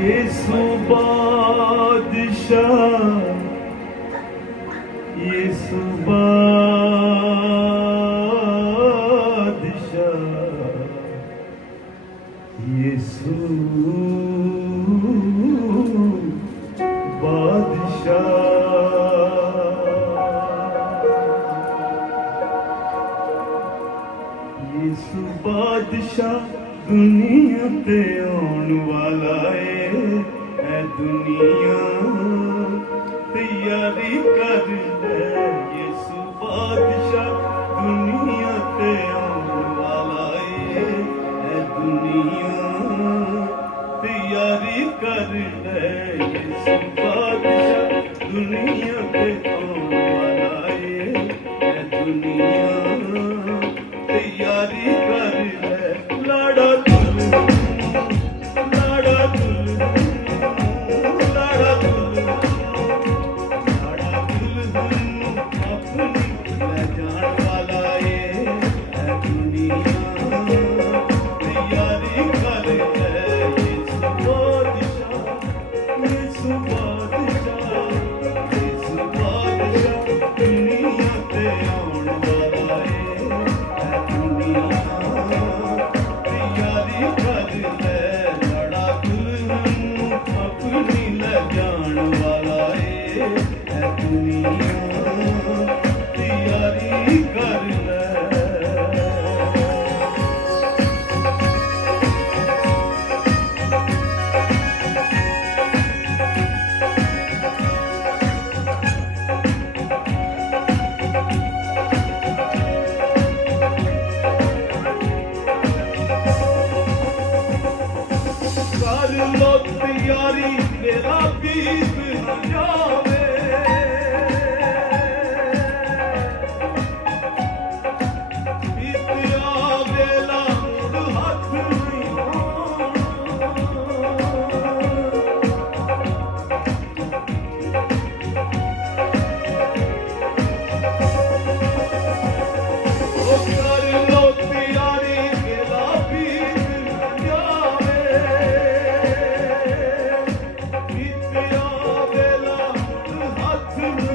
यीशु बादशाह, यीशु बादशाह, यीशु यीशु बादशाह दुनिया ते आने वाला है दुनिया तैयारी कर ले। यीशु बादशाह दुनिया ते आने वाला है दुनिया तैयारी कर ले। यीशु बादशाह दुनिया ते आने वाला है दुनिया तैयारी कर ले। लाड़ा दुल्हन, लाड़ा दुल्हन, लाड़ा दुल्हन, लाड़ा दुल्हन अपनी ले जान वाला ये है दुनिया तैयारी कर ले। यीशु बादशाह, यीशु बादशाह, यीशु बादशाह दुनिया ते आने वाला है दुनिया तैयारी कर ले। लड़ा दुल्हन अपनी ले जान वाला है दुनिया तैयारी कर ले। कर लो तैयारी मेरा बीत न जावे। बीतिया वेला मुड़ हाथ नहीं ओ कर लो तैयारी मेरा बीत न जावे। बीतिया वेला मुड़ हाथ न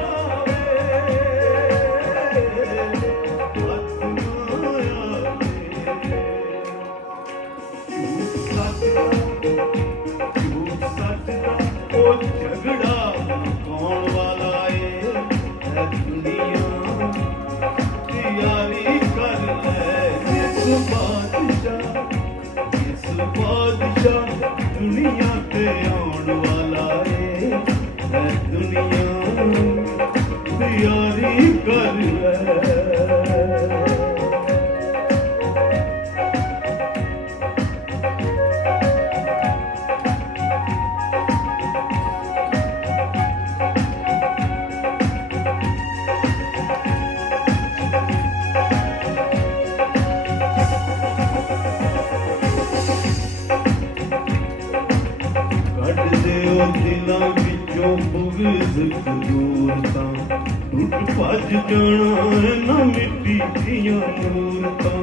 आवे, हाथ न आवे। झूठ सच दा ओ झगड़ा मुकाउण वाला है दुनिया तैयारी कर ले। यीशु बादशाह, यीशु बादशाह दुनिया ते आने वाला है दुनिया तैयारी कर ले। ਕੱਢ ਦਿਓ ਦਿਲਾਂ ਵਿੱਚੋਂ ਬੁਗਜ਼ ਕਦੂਰਤਾਂ, ਟੁੱਟ ਭੱਜ ਜਾਣਾ ਨਾ ਮਿੱਟੀ ਦੀਆਂ ਮੂਰਤਾਂ।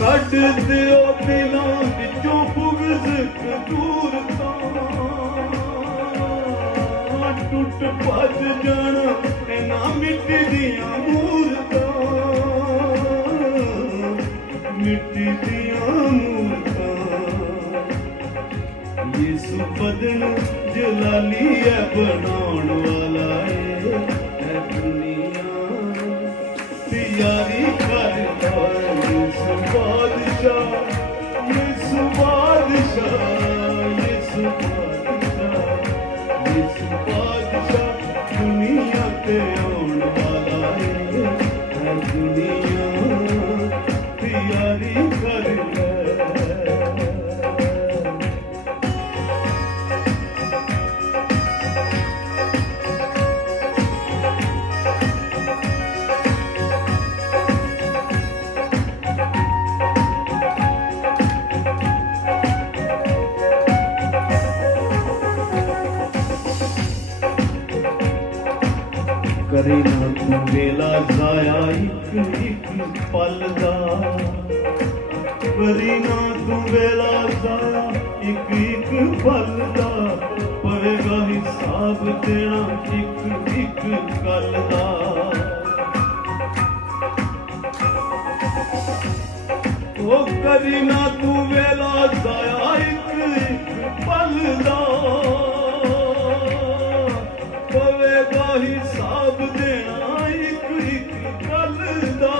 ਕੱਢ ਦਿਓ ਦਿਲਾਂ ਵਿੱਚੋਂ ਬੁਗਜ਼ ਕਦੂਰਤਾਂ, ਟੁੱਟ ਭੱਜ ਜਾਣਾ ਨਾ ਮਿੱਟੀ ਦੀਆਂ ਮੂਰਤਾਂ। मिट्टी दिया मूर्तां यीशु बदन जलाली है बनाउण वाला है दुनिया तैयारी कर ले। यीशु बादशाह, यीशु बादशाह, यीशु बादशाह, यीशु बादशाह दुनिया ते आने वाला है दुनिया तैयारी कर ले। करे ना तू वेला जाया एक एक पल दा। करी ना तू वेला जाया एक एक पल दा पवेगा हिसाब देना एक एक गल दा ओ करी ना तू वेला जाया एक एक पल दा पवेगा हिसाब देना एक एक गल दा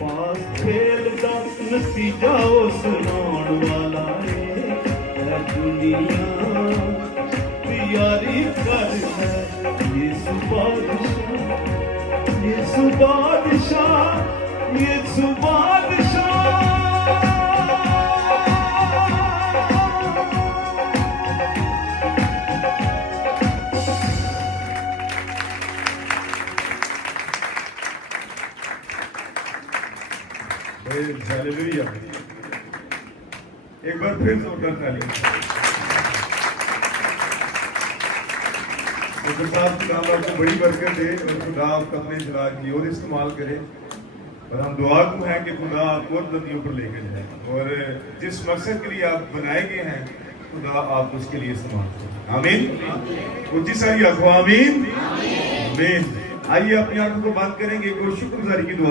पास खेल का नतीजा सुनाउण वाला है दुनिया तैयारी कर है यीशु बादशाह यीशु बादशाह यीशु बादशाह हालेलुया। एक बार फिर जोरदार ताली। तो साहब खुदा आपको बड़ी बरकत दे और खुदा आपका अपने इजलास की और इस्तेमाल करे और हम दुआ को हैं कि खुदा आपको और बुलंदियों पर लेकर जाए और जिस मकसद के लिए आप बनाए गए हैं खुदा आप उसके लिए इस्तेमाल करें। आमीन। ऊंची सारी आंखों आमीन आमीन। आइए अपनी आंखों को बंद करेंगे, शुक्रगुजारी की दुआ